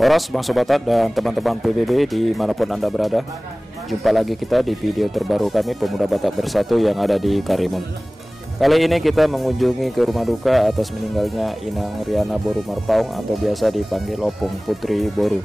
Horas, Bang Sobatat dan teman-teman PBB dimanapun Anda berada. Jumpa lagi kita di video terbaru kami Pemuda Batak Bersatu yang ada di Karimun. Kali ini kita mengunjungi ke rumah duka atas meninggalnya Inang Riana Boru Marpaung atau biasa dipanggil Opung Putri Boru.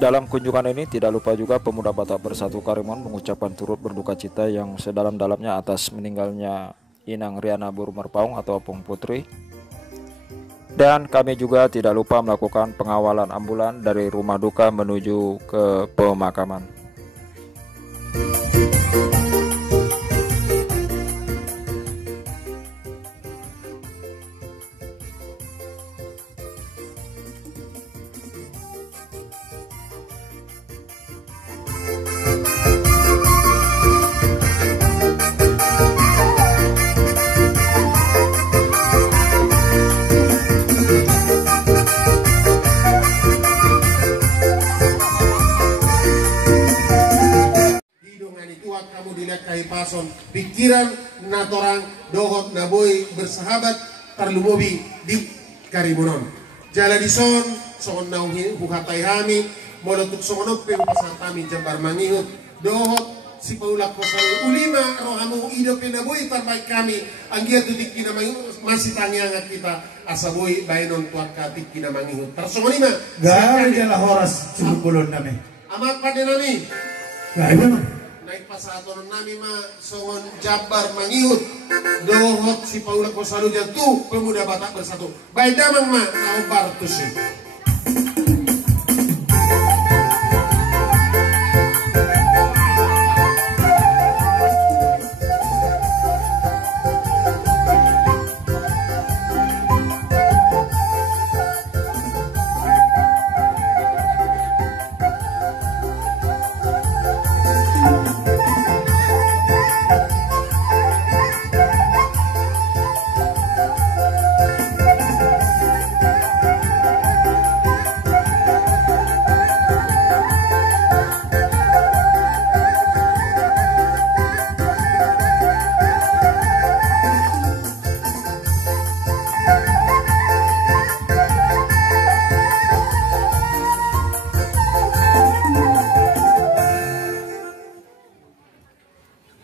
Dalam kunjungan ini tidak lupa juga Pemuda Batak Bersatu Karimun mengucapkan turut berduka cita yang sedalam-dalamnya atas meninggalnya Inang Riana Boru Marpaung atau Opung Putri. Dan kami juga tidak lupa melakukan pengawalan ambulan dari rumah duka menuju ke pemakaman. Kamu dilihat kai pason pikiran natorang dohot naboi bersahabat tarlumobi di Karimunon jala di son nauhi bukatai hami molotuk songonop pe pasatami jambar mangihut dohot si paulak kosal ulima rohamu ido pe naboi tarbaik kami anggia tutik kina mangihut masih tangiangat kita asaboi bainon tuak katik kina mangihut tarsongonima gak jala horas subukulon nami amat pada nami gak ada mah naik pasatonon nami ma songon jabar mangihut dohot si paula kosalu jatuh Pemuda Batak Bersatu baik damang ma naobar tusi.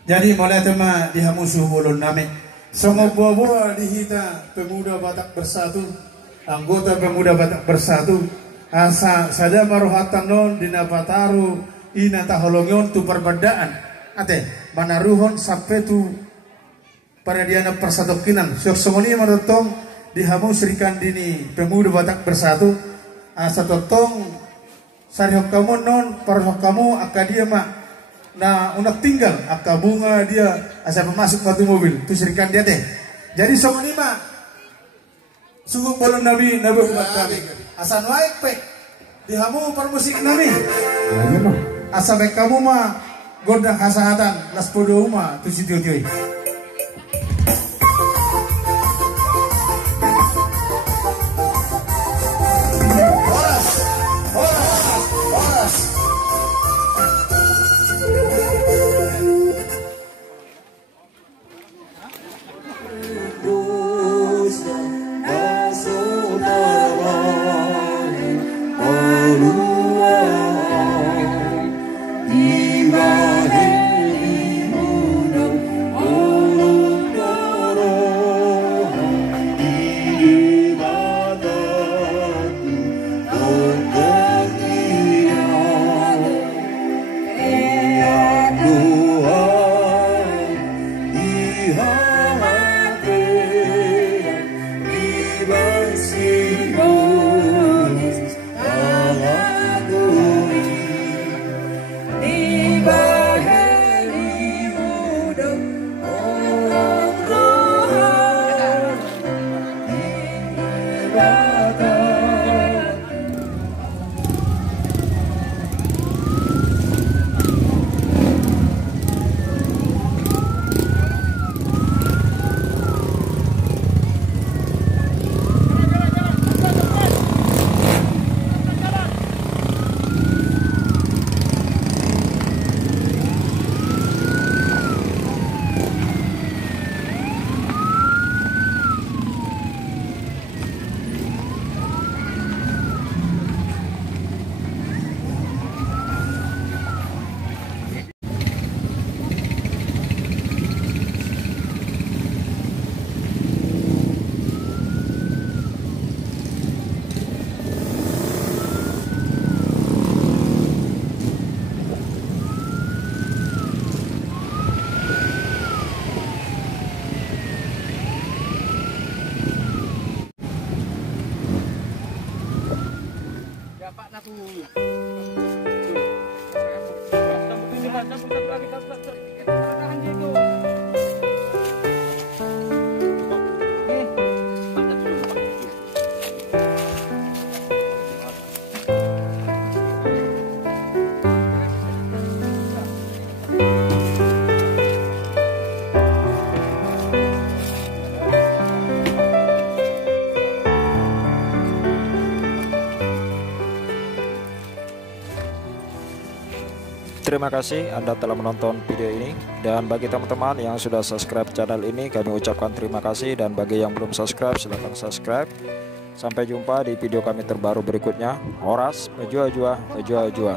Jadi mulai tema dihamusuh bolon nami. Semua buah-buah dihita Pemuda Batak Bersatu, anggota Pemuda Batak Bersatu. Asa saja maruhatan non dinapataru ina taholongion tu perbedaan. Ate manaruhon sampai tu paradiana persatokinan. Syok semoni marotong dihamusrikan dini Pemuda Batak Bersatu. Asa totong sarihok kamu non parhok kamu akadia mak. Nah, unak tinggal akak bunga dia asal masuk batu mobil tu serikan dia teh. Jadi semua ni mah sungguh bolon nabi buat kami. Asal naik pe dihamu permusik nabi. Asal baik kamu mah gondang kasahatan las podo mah tu situ tioi. Oh Terima kasih Anda telah menonton video ini, dan bagi teman-teman yang sudah subscribe channel ini kami ucapkan terima kasih, dan bagi yang belum subscribe silahkan subscribe. Sampai jumpa di video kami terbaru berikutnya. Horas, Bajua Jua, Bajua Jua.